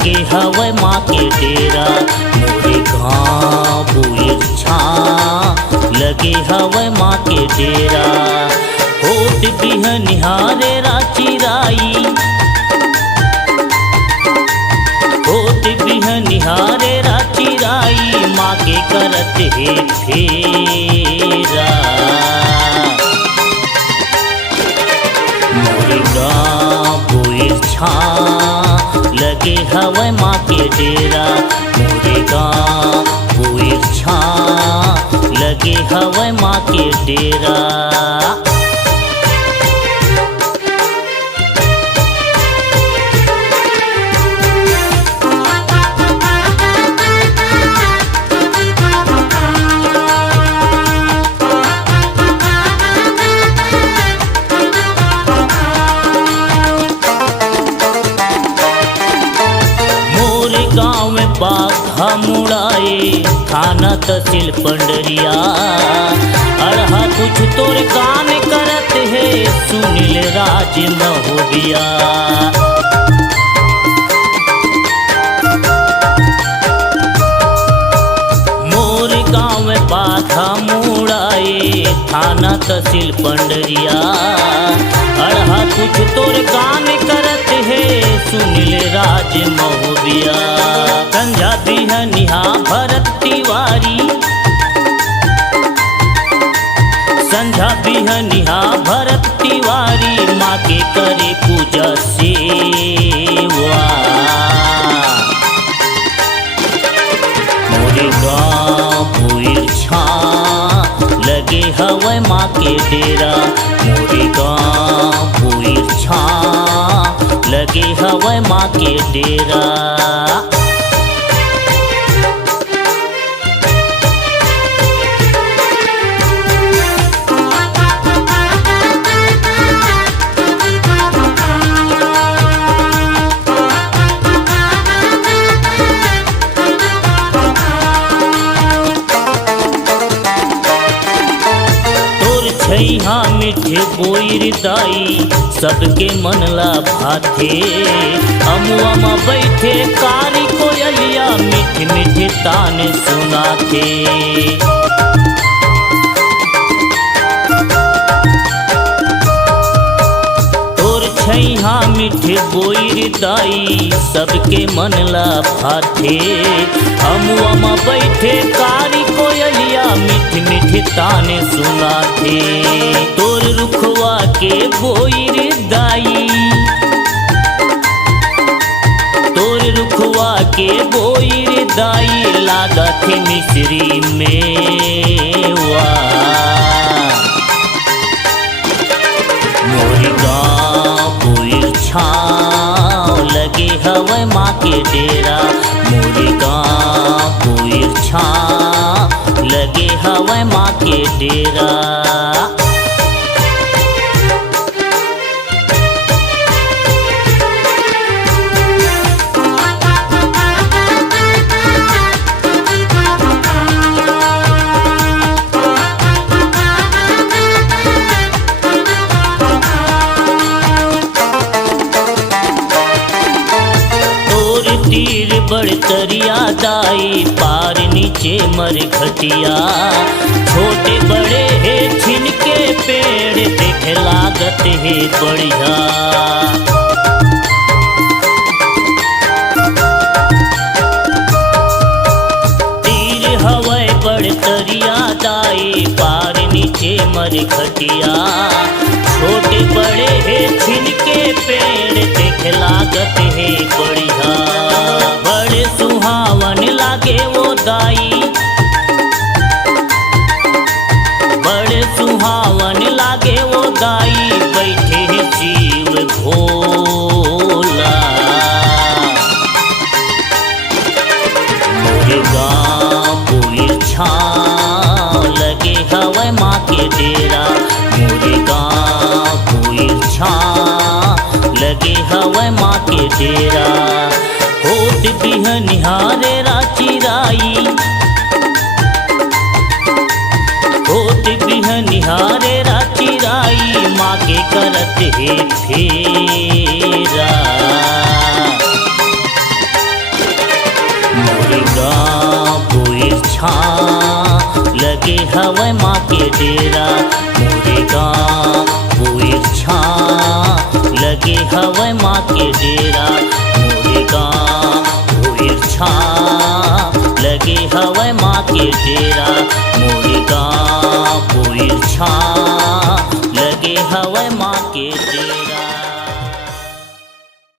लगे हवै माँ के डेरा। मोरे गाँव बुइरछा लगे हवै माँ के डेरा। होत बिहनिहारे राचिराई, होत बिहनिहारे राचिराई, माँ के करत हे फेरा। मोरे गाँव बुइरछा लगे हवै माँ के डेरा। मोरे गाँव बुइरछा लगे हवै माँ के डेरा। गाँव में बाघा मुड़ाए थाना तहसील पंडरिया। अड़हा कुछ तोर कान करत है सुनील राज महोबिया। मोर गाँव में बाघा मुड़ाए थाना तहसील पंडरिया। अड़हा कुछ तोर कान करत है सुनील राज महोबिया। संझा बिहनिहा भरत तिवारी, संझा बिहनिहा भरत तिवारी, माँ के करे पूजा सेवा। मोरे गाँव बुइरछा लगे हवै माँ के डेरा। मोरे गाँव बुइरछा लगे हवै माँ के डेरा। छैहा मीठे बोइर दाई सबके मन ला भाथे। अमुआ में बैठे कारी कोयलिया मीठे मीठे ताने सुनाथे। तोर छैहा मीठे बोइर दाई सबके मन ला भाथे। अमुआ में बैठे कारी कोयलिया मीठे मीठे ताने सुनाथे। तोर रुखवा के बोइर दाई, तोर रुखवा के बोइर दाई, लागत मिश्री मेवा। मोरे गाँव बुइरछा लगे हवै माँ के डेरा। मोरे गाँव बुइरछा लगे हवै माँ के डेरा। तीर बड़तरिया दाई पार नीचे मरघटिया। छोटे बड़े है छिनके पेड़ देख लागत है बढ़िया। तीर हवै बड़तरिया दाई पार नीचे मरघटिया। छोटे बड़े है छिनके पेड़ देख लागत है बढ़िया। बड़े सुहावन लागे वो दाई, बड़े सुहावन लागे वो दाई, बैठे है शिव भोला। मोरे गाँव बुइरछा लगे हवै माँ के डेरा। मोरे गाँव बुइरछा लगे हवै माँ के डेरा। होत बिहनिहारे राचिराई, होत बिहनिहारे राचिराई, माँ के करत हे फेरा। मोरे गाँव इच्छा लगे हवै माँ के डेरा। मोरे गाँव इच्छा लगे हवै माँ के डेरा। मोरे गाँव इच्छा लगे हवै माँ के डेरा। मोरे गाँव इच्छा लगे हवै माँ के डेरा।